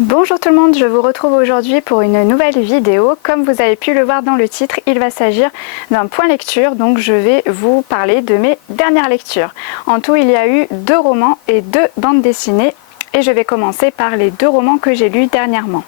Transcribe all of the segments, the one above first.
Bonjour tout le monde, je vous retrouve aujourd'hui pour une nouvelle vidéo. Comme vous avez pu le voir dans le titre, il va s'agir d'un point lecture, donc je vais vous parler de mes dernières lectures. En tout, il y a eu 2 romans et 2 bandes dessinées et je vais commencer par les 2 romans que j'ai lus dernièrement.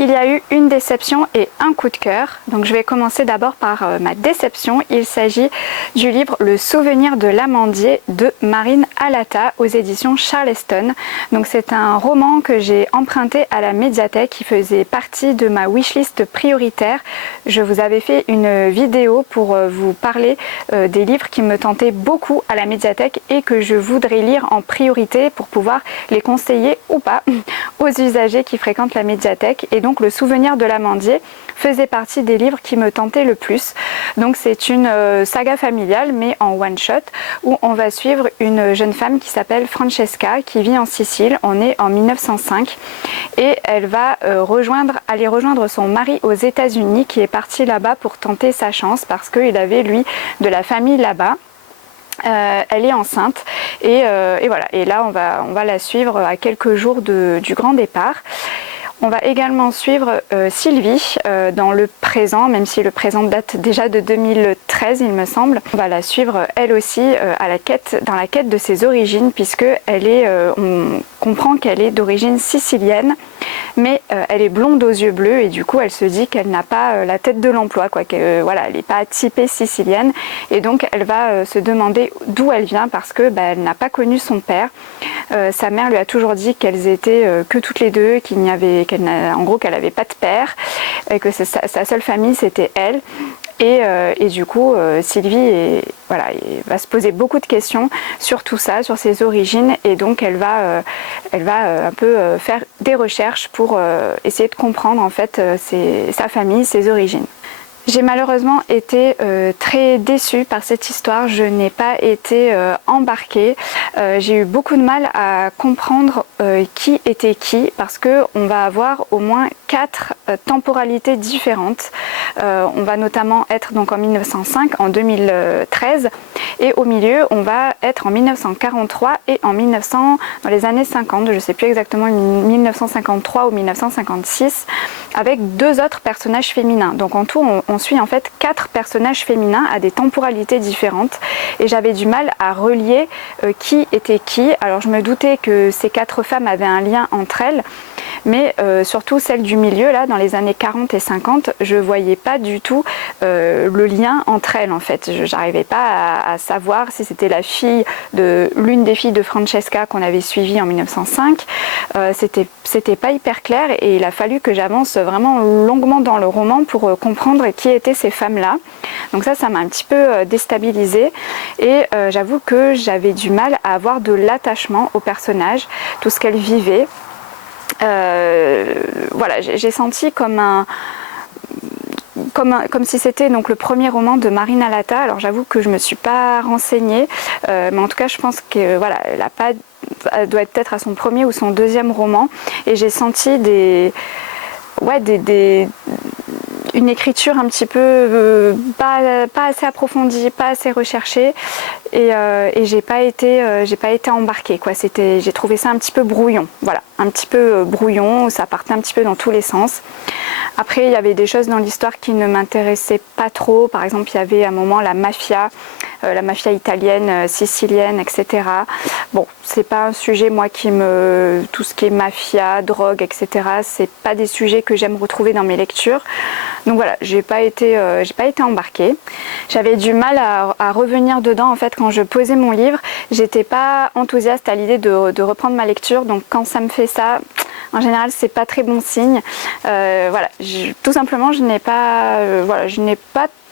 Il y a eu une déception et un coup de cœur. Donc je vais commencer d'abord par ma déception. Il s'agit du livre Le souvenir de l'amandier de Marine Alata aux éditions Charleston. Donc c'est un roman que j'ai emprunté à la médiathèque qui faisait partie de ma wishlist prioritaire. Je vous avais fait une vidéo pour vous parler des livres qui me tentaient beaucoup à la médiathèque et que je voudrais lire en priorité pour pouvoir les conseiller ou pas aux usagers qui fréquentent la médiathèque. Et donc Le souvenir de l'amandier faisait partie des livres qui me tentaient le plus. Donc c'est une saga familiale mais en one shot où on va suivre une jeune femme qui s'appelle Francesca qui vit en Sicile. On est en 1905 et elle va aller rejoindre son mari aux États-Unis qui est parti là-bas pour tenter sa chance parce qu'il avait lui de la famille là-bas. Elle est enceinte et voilà, et là on va la suivre à quelques jours du grand départ. On va également suivre Sylvie dans le présent, même si le présent date déjà de 2013 il me semble. On va la suivre elle aussi dans la quête de ses origines puisque on comprend qu'elle est d'origine sicilienne mais elle est blonde aux yeux bleus et du coup elle se dit qu'elle n'a pas la tête de l'emploi, voilà, elle n'est pas typée sicilienne et donc elle va se demander d'où elle vient parce que elle n'a pas connu son père. Sa mère lui a toujours dit qu'elles étaient que toutes les deux, qu'elle n'avait pas de père et que sa seule famille c'était elle. Et du coup, Sylvie va se poser beaucoup de questions sur tout ça, sur ses origines, et donc elle va un peu faire des recherches pour essayer de comprendre en fait sa famille, ses origines. J'ai malheureusement été très déçue par cette histoire, je n'ai pas été embarquée. J'ai eu beaucoup de mal à comprendre qui était qui parce qu'on va avoir au moins 4 temporalités différentes. On va notamment être donc en 1905, en 2013 et au milieu on va être en 1943 et en 1900, dans les années 50, je ne sais plus exactement 1953 ou 1956, avec 2 autres personnages féminins. Donc en tout on suit en fait 4 personnages féminins à des temporalités différentes et j'avais du mal à relier qui était qui. Alors je me doutais que ces 4 femmes avaient un lien entre elles, mais surtout celle du milieu là dans les années 40 et 50, je voyais pas du tout le lien entre elles en fait. J'arrivais pas à savoir si c'était la fille de l'une des filles de Francesca qu'on avait suivie en 1905. C'était pas hyper clair et il a fallu que j'avance vraiment longuement dans le roman pour comprendre qui étaient ces femmes là. Donc ça m'a un petit peu déstabilisée et j'avoue que j'avais du mal à avoir de l'attachement au personnage, tout ce qu'elle vivait. Voilà, j'ai senti comme si c'était donc le premier roman de Marine Alata. Alors j'avoue que je me suis pas renseignée, mais en tout cas je pense que voilà, elle doit être peut-être à son premier ou son deuxième roman et j'ai senti une écriture un petit peu pas assez approfondie, pas assez recherchée et j'ai pas été embarquée quoi. J'ai trouvé ça un petit peu brouillon, voilà, un petit peu brouillon, ça partait un petit peu dans tous les sens. Après il y avait des choses dans l'histoire qui ne m'intéressaient pas trop, par exemple il y avait à un moment la mafia italienne, sicilienne, etc. Bon, c'est pas un sujet moi tout ce qui est mafia, drogue, etc. c'est pas des sujets que j'aime retrouver dans mes lectures. Donc voilà, j'ai pas été embarquée. J'avais du mal à revenir dedans en fait quand je posais mon livre. J'étais pas enthousiaste à l'idée de reprendre ma lecture, donc quand ça me fait ça, en général c'est pas très bon signe. Voilà, tout simplement je n'ai pas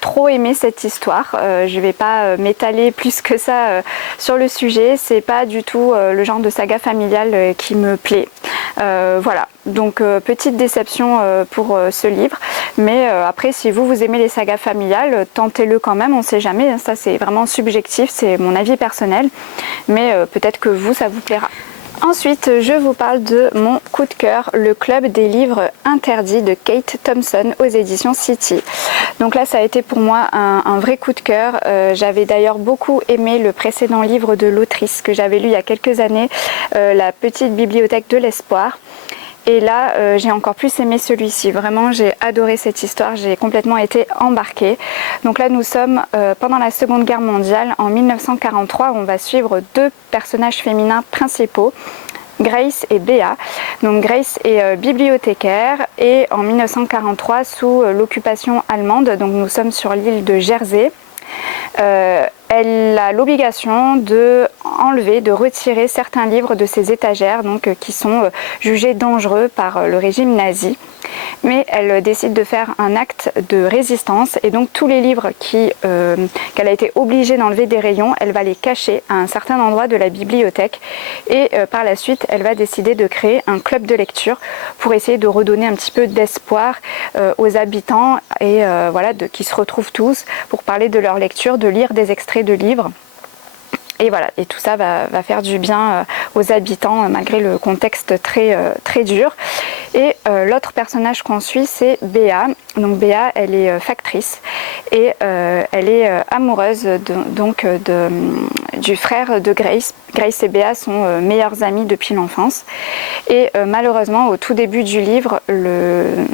trop aimé cette histoire. Je vais pas m'étaler plus que ça sur le sujet, c'est pas du tout le genre de saga familiale qui me plaît. Voilà, donc petite déception pour ce livre, mais après si vous aimez les sagas familiales, tentez-le quand même, on sait jamais, hein, ça c'est vraiment subjectif, c'est mon avis personnel, mais peut-être que ça vous plaira. Ensuite, je vous parle de mon coup de cœur, le club des livres interdits de Kate Thompson aux éditions City. Donc là, ça a été pour moi un vrai coup de cœur. J'avais d'ailleurs beaucoup aimé le précédent livre de l'autrice que j'avais lu il y a quelques années, La petite bibliothèque de l'espoir. Et là, j'ai encore plus aimé celui-ci. Vraiment, j'ai adoré cette histoire. J'ai complètement été embarquée. Donc là, nous sommes pendant la Seconde Guerre mondiale, en 1943. On va suivre deux personnages féminins principaux, Grace et Bea. Donc Grace est bibliothécaire et en 1943, sous l'occupation allemande, donc nous sommes sur l'île de Jersey, elle a l'obligation de enlever, de retirer certains livres de ses étagères, donc qui sont jugés dangereux par le régime nazi. Mais elle décide de faire un acte de résistance et donc tous les livres qu'elle a été obligée d'enlever des rayons, elle va les cacher à un certain endroit de la bibliothèque et par la suite elle va décider de créer un club de lecture pour essayer de redonner un petit peu d'espoir aux habitants et voilà, qui se retrouvent tous pour parler de leur lecture, de lire des extraits de livres. Et voilà, et tout ça va faire du bien aux habitants malgré le contexte très dur. Et l'autre personnage qu'on suit, c'est Bea. Donc Bea, elle est factrice et elle est amoureuse du frère de Grace. Grace et Bea sont meilleures amies depuis l'enfance. Et malheureusement, au tout début du livre, le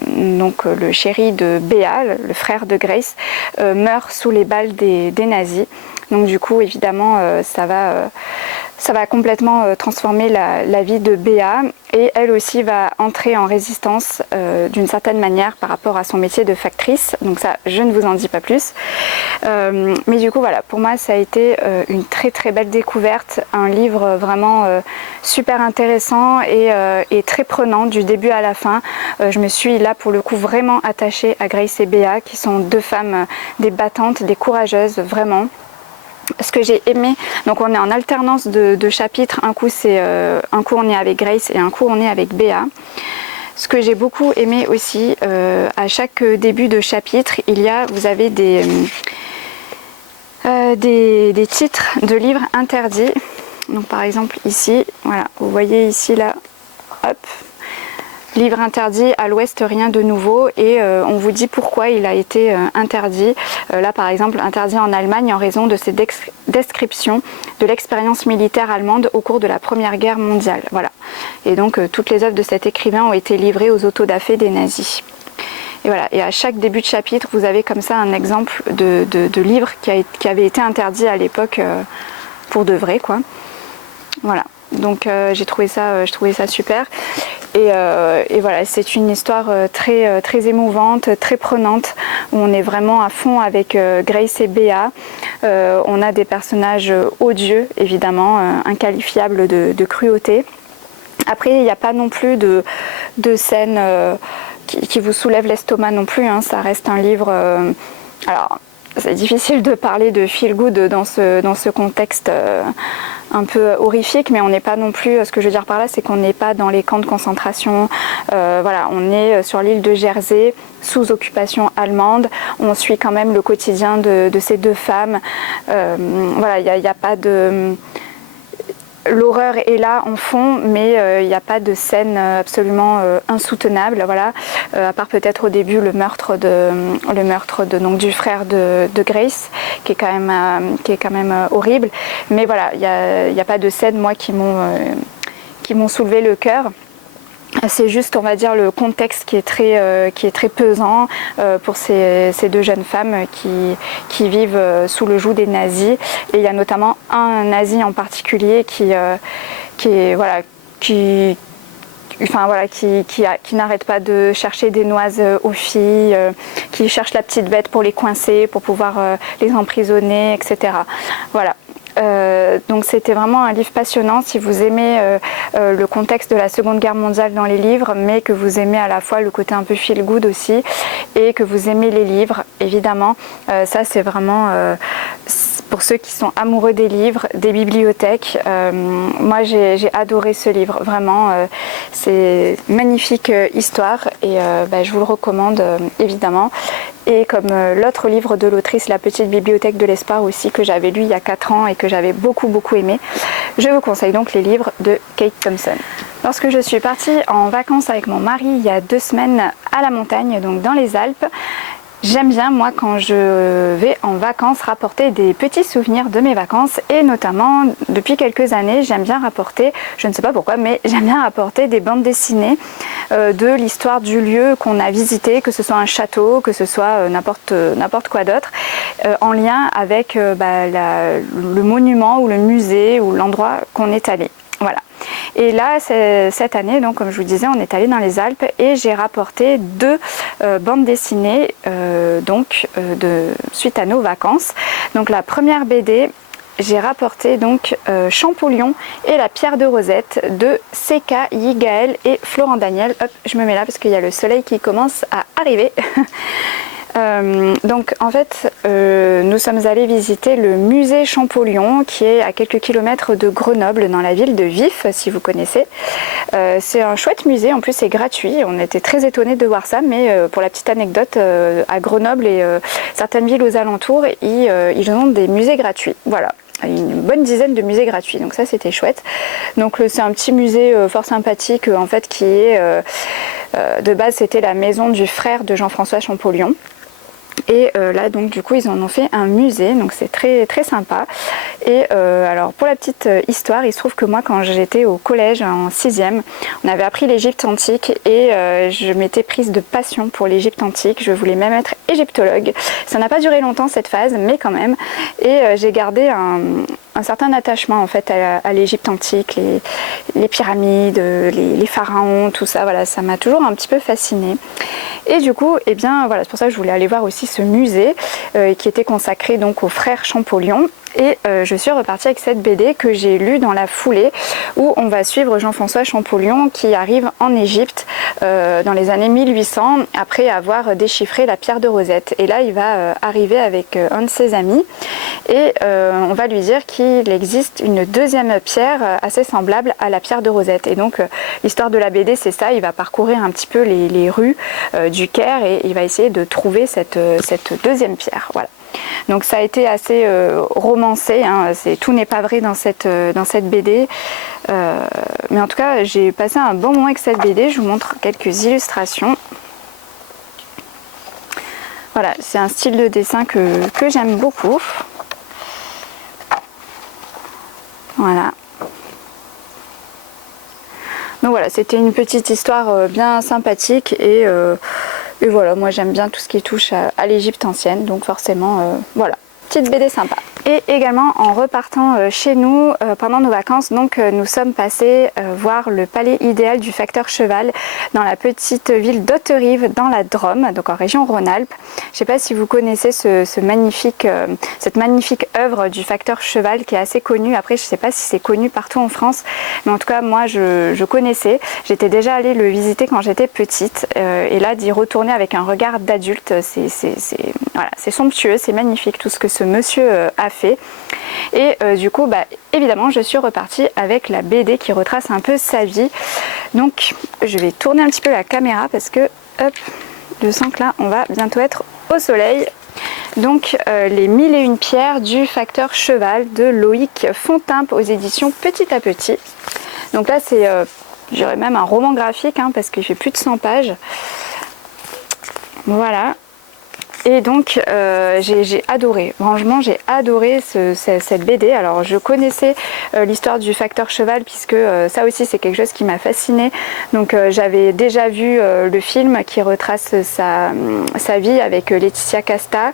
chéri de Bea, le frère de Grace, meurt sous les balles des nazis. Donc du coup, évidemment, ça va complètement transformer la vie de Bea et elle aussi va entrer en résistance d'une certaine manière par rapport à son métier de factrice. Donc ça, je ne vous en dis pas plus. Mais du coup, voilà, pour moi, ça a été une très très belle découverte, un livre vraiment super intéressant et très prenant du début à la fin. Je me suis là pour le coup vraiment attachée à Grace et Bea, qui sont deux femmes, des battantes, des courageuses, vraiment. Ce que j'ai aimé, donc on est en alternance de chapitres, un coup on est avec Grace et un coup on est avec Bea. Ce que j'ai beaucoup aimé aussi, à chaque début de chapitre, vous avez des titres de livres interdits. Donc par exemple ici, voilà, vous voyez ici là, hop, livre interdit, à l'ouest rien de nouveau, et on vous dit pourquoi il a été interdit. Là par exemple, interdit en Allemagne en raison de ses descriptions de l'expérience militaire allemande au cours de la Première Guerre mondiale. Voilà. Et donc toutes les œuvres de cet écrivain ont été livrées aux autodafés des nazis. Et voilà, et à chaque début de chapitre, vous avez comme ça un exemple de livre qui avait été interdit à l'époque pour de vrai, quoi. Voilà. Donc j'ai trouvé ça super. Et voilà, c'est une histoire très émouvante, très prenante, où on est vraiment à fond avec Grace et Bea. On a des personnages odieux, évidemment, inqualifiables de cruauté. Après, il n'y a pas non plus de scènes qui vous soulèvent l'estomac non plus, hein. Ça reste un livre... alors, c'est difficile de parler de feel good dans ce contexte un peu horrifique, mais on n'est pas non plus, ce que je veux dire par là, c'est qu'on n'est pas dans les camps de concentration. Voilà, on est sur l'île de Jersey, sous occupation allemande. On suit quand même le quotidien de ces deux femmes. Voilà, il n'y a pas de... L'horreur est là en fond, mais il n'y a pas de scène absolument insoutenable, voilà. À part peut-être au début le meurtre donc, du frère de Grace, qui est quand même horrible. Mais voilà, il n'y a pas de scène, moi, qui m'ont soulevé le cœur. C'est juste, on va dire, le contexte qui est très pesant pour ces deux jeunes femmes qui vivent sous le joug des nazis. Et il y a notamment un nazi en particulier qui n'arrête pas de chercher des noises aux filles, qui cherche la petite bête pour les coincer, pour pouvoir les emprisonner, etc. Voilà. Donc c'était vraiment un livre passionnant si vous aimez le contexte de la Seconde Guerre mondiale dans les livres, mais que vous aimez à la fois le côté un peu feel good aussi, et que vous aimez les livres, évidemment. Ça c'est vraiment pour ceux qui sont amoureux des livres, des bibliothèques. Moi j'ai adoré ce livre, vraiment. C'est une magnifique histoire et je vous le recommande évidemment. Et comme l'autre livre de l'autrice, La Petite Bibliothèque de l'Espoir aussi, que j'avais lu il y a 4 ans et que j'avais beaucoup aimé, je vous conseille donc les livres de Kate Thompson. Lorsque je suis partie en vacances avec mon mari il y a 2 semaines à la montagne, donc dans les Alpes, J'aime bien, moi, quand je vais en vacances, rapporter des petits souvenirs de mes vacances et notamment, depuis quelques années, j'aime bien rapporter, je ne sais pas pourquoi, mais j'aime bien rapporter des bandes dessinées de l'histoire du lieu qu'on a visité, que ce soit un château, que ce soit n'importe quoi d'autre, en lien avec le monument ou le musée ou l'endroit qu'on est allé. Voilà. Et là, cette année, donc, comme je vous disais, on est allé dans les Alpes et j'ai rapporté deux bandes dessinées suite à nos vacances. Donc la première BD, j'ai rapporté donc Champollion et la pierre de Rosette de C.K. Yigael et Florent Daniel. Hop, je me mets là parce qu'il y a le soleil qui commence à arriver. Donc en fait nous sommes allés visiter le musée Champollion qui est à quelques kilomètres de Grenoble dans la ville de Vif, si vous connaissez. C'est un chouette musée, en plus c'est gratuit, on était très étonnés de voir ça, mais pour la petite anecdote, à Grenoble et certaines villes aux alentours, ils ont des musées gratuits, voilà. Une bonne dizaine de musées gratuits, donc ça c'était chouette. Donc c'est un petit musée fort sympathique en fait qui est de base c'était la maison du frère de Jean-François Champollion. Et là donc du coup ils en ont fait un musée, donc c'est très très sympa. Et alors pour la petite histoire, il se trouve que moi quand j'étais au collège en 6e, on avait appris l'Égypte antique et je m'étais prise de passion pour l'Égypte antique, je voulais même être égyptologue. Ça n'a pas duré longtemps cette phase, mais quand même. Et j'ai gardé un certain attachement en fait à l'Égypte antique, les pyramides, les pharaons, tout ça, voilà, ça m'a toujours un petit peu fascinée. Et du coup, eh bien voilà, c'est pour ça que je voulais aller voir aussi ce musée qui était consacré donc aux frères Champollion. Et je suis repartie avec cette BD que j'ai lue dans la foulée où on va suivre Jean-François Champollion qui arrive en Égypte dans les années 1800 après avoir déchiffré la pierre de Rosette. Et là il va arriver avec un de ses amis et on va lui dire qu'il existe une deuxième pierre assez semblable à la pierre de Rosette. Et donc l'histoire de la BD c'est ça, il va parcourir un petit peu les rues du Caire et il va essayer de trouver cette deuxième pierre. Voilà. Donc ça a été assez romancé, hein. Tout n'est pas vrai dans cette BD, mais en tout cas j'ai passé un bon moment avec cette BD. Je vous montre quelques illustrations. Voilà, c'est un style de dessin que j'aime beaucoup. Voilà. Donc voilà, c'était une petite histoire bien sympathique et voilà, moi j'aime bien tout ce qui touche à l'Égypte ancienne, donc forcément, voilà, petite BD sympa. Et également en repartant chez nous pendant nos vacances, donc nous sommes passés voir le palais idéal du facteur cheval dans la petite ville d'Hauterive dans la Drôme, donc en région Rhône-Alpes. Je ne sais pas si vous connaissez cette magnifique œuvre du facteur cheval qui est assez connue. Après je ne sais pas si c'est connu partout en France, mais en tout cas moi je connaissais. J'étais déjà allée le visiter quand j'étais petite et là d'y retourner avec un regard d'adulte, voilà, c'est somptueux, c'est magnifique tout ce que ce monsieur a fait. Et du coup évidemment je suis repartie avec la BD qui retrace un peu sa vie. Donc je vais tourner un petit peu la caméra parce que hop, je sens que là on va bientôt être au soleil. Donc les 1001 pierres du facteur cheval de Loïc Fontimpe aux éditions Petit à Petit. Donc là c'est je dirais même un roman graphique hein, parce qu'il fait plus de 100 pages. Voilà. Et donc j'ai adoré, franchement j'ai adoré cette BD. Alors je connaissais l'histoire du facteur cheval puisque ça aussi c'est quelque chose qui m'a fascinée. Donc j'avais déjà vu le film qui retrace sa vie avec Laetitia Casta.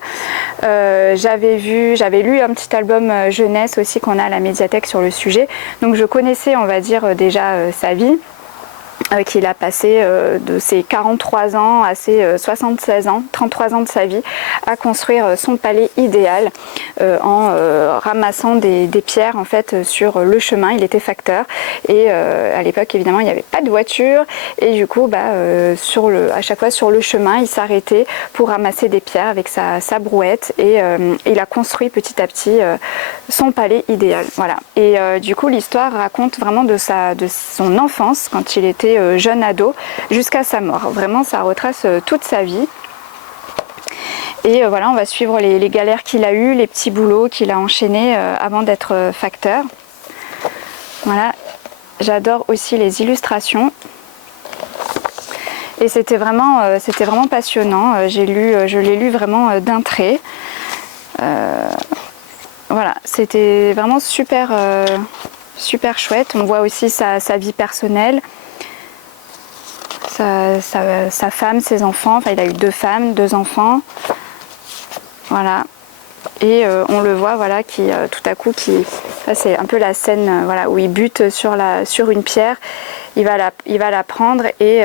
J'avais lu un petit album jeunesse aussi qu'on a à la médiathèque sur le sujet. Donc je connaissais on va dire déjà sa vie. Qu'il a passé de ses 43 ans à ses 76 ans, 33 ans de sa vie, à construire son palais idéal en ramassant des pierres en fait sur le chemin. Il était facteur et à l'époque évidemment il n'y avait pas de voiture et du coup à chaque fois sur le chemin il s'arrêtait pour ramasser des pierres avec sa brouette et il a construit petit à petit son palais idéal. Voilà. Et du coup l'histoire raconte vraiment de son enfance quand il était jeune ado jusqu'à sa mort. Vraiment ça retrace toute sa vie. Et voilà, on va suivre les galères qu'il a eues, les petits boulots qu'il a enchaînés avant d'être facteur. Voilà, j'adore aussi les illustrations. Et c'était vraiment passionnant. Je l'ai lu vraiment d'un trait. Voilà, c'était vraiment super, super chouette. On voit aussi sa vie personnelle, sa femme, ses enfants. Enfin, il a eu 2 femmes, 2 enfants. Voilà. Et on le voit, voilà, qui tout à coup, c'est un peu la scène, voilà, où il bute sur une pierre. Il va la prendre et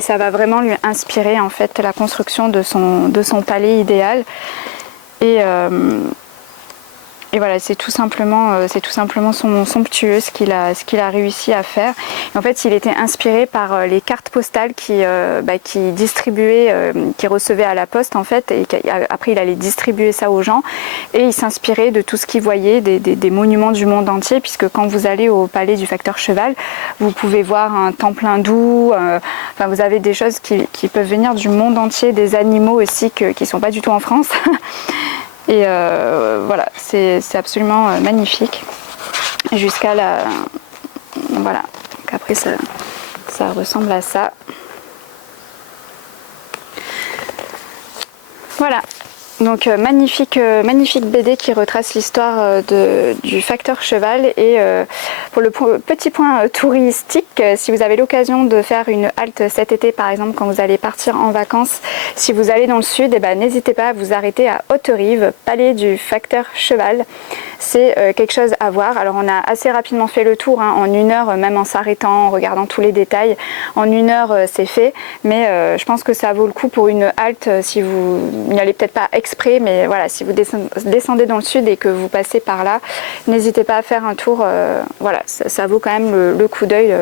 ça va vraiment lui inspirer en fait la construction de son palais idéal. Et voilà, c'est tout simplement somptueux ce qu'il a réussi à faire. Et en fait, il était inspiré par les cartes postales qu'il distribuait, qu'il recevait à la poste en fait, et après il allait distribuer ça aux gens. Et il s'inspirait de tout ce qu'il voyait, des monuments du monde entier, puisque quand vous allez au palais du facteur cheval, vous pouvez voir un temple hindou. Enfin, vous avez des choses qui peuvent venir du monde entier, des animaux aussi qui sont pas du tout en France. Et voilà, c'est absolument magnifique. Jusqu'à la... Voilà, donc après ça ressemble à ça. Voilà. Donc magnifique BD qui retrace l'histoire du facteur cheval. Et pour le petit point touristique, si vous avez l'occasion de faire une halte cet été par exemple quand vous allez partir en vacances, si vous allez dans le sud, eh ben, n'hésitez pas à vous arrêter à Haute-Rive, palais du facteur cheval. C'est quelque chose à voir. Alors on a assez rapidement fait le tour, hein, en 1 heure, même en s'arrêtant, en regardant tous les détails. En 1 heure c'est fait, mais je pense que ça vaut le coup pour une halte si vous n'y allez peut-être pas exprès, mais voilà, si vous descendez dans le sud et que vous passez par là, n'hésitez pas à faire un tour. Voilà, ça vaut quand même le coup d'œil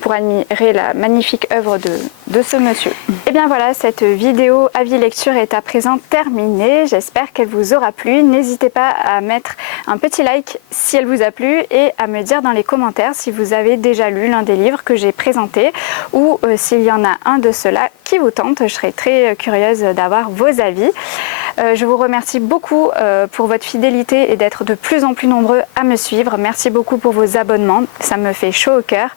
pour admirer la magnifique œuvre de ce monsieur. Et bien voilà, cette vidéo avis lecture est à présent terminée. J'espère qu'elle vous aura plu. N'hésitez pas à mettre un petit like si elle vous a plu et à me dire dans les commentaires si vous avez déjà lu l'un des livres que j'ai présentés ou s'il y en a un de ceux-là qui vous tente. Je serais très curieuse d'avoir vos avis. Je vous remercie beaucoup pour votre fidélité et d'être de plus en plus nombreux à me suivre. Merci beaucoup pour vos abonnements, ça me fait chaud au cœur.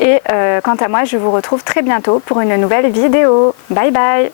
Et quant à moi, je vous retrouve très bientôt pour une nouvelle vidéo. Bye bye!